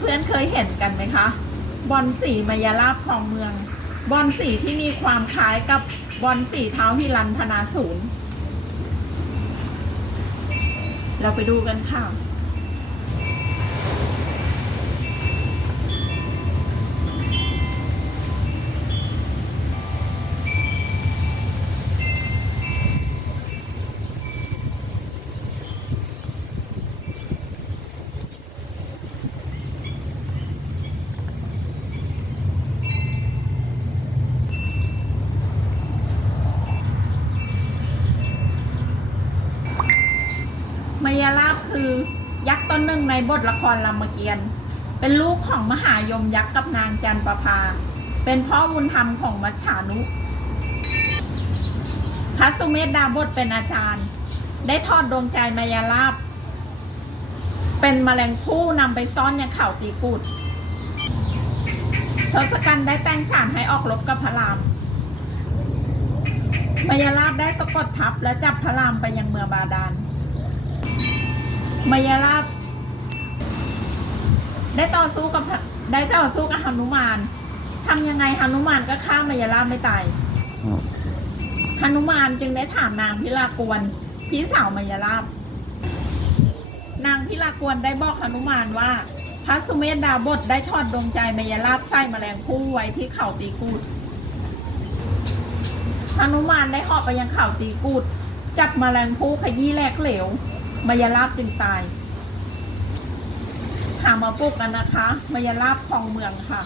เพื่อนๆเคยเห็นกันไหมคะ บอลสีมายาลาบของเมือง บอลสีที่มีความคล้ายกับบอลสีเท้าฮิรันพนาศูนย์เราไปดูกันค่ะ มายาลาบคือยักษ์ตนหนึ่งในบทละครรามเกียรติ์เป็นลูกของมหายมยักษ์กับนางจันประภา เป็นพ่อบุญธรรมของมัจฉานุพระสุเมธดาบทเป็นอาจารย์ ได้ทอดดวงใจมายาลาบเป็นแมลงผู้นำไปซ่อนยังเข่าตีกุดทศกัณฐ์ได้แต่งสารให้ออกรบกับพระรามมายาลาบได้สะกดทัพและจับพระรามไปยังเมืองบาดาล มายาลาบได้ต่อสู้กับพระได้ต่อสู้กับหนุมานทำยังไงหนุมานก็ฆ่ามายาลาบไม่ตายอ๋อหนุมานจึงได้ถามนางพิลากวนพี่สาวมายาลาบนางพิลากวนได้บอกหนุมานว่า พระสุเมธดาบทได้ทอดดวงใจมายาลาบใส่แมลงผู้ไว้ที่เขาตีกูดหนุมานได้เหอบไปยังเขาตีกูดจับแมลงผู้ขยี้แหลกเหลว มายาลาบจึงตายหามาปลุกกันนะคะ มายาลาบคลองเมืองค่ะ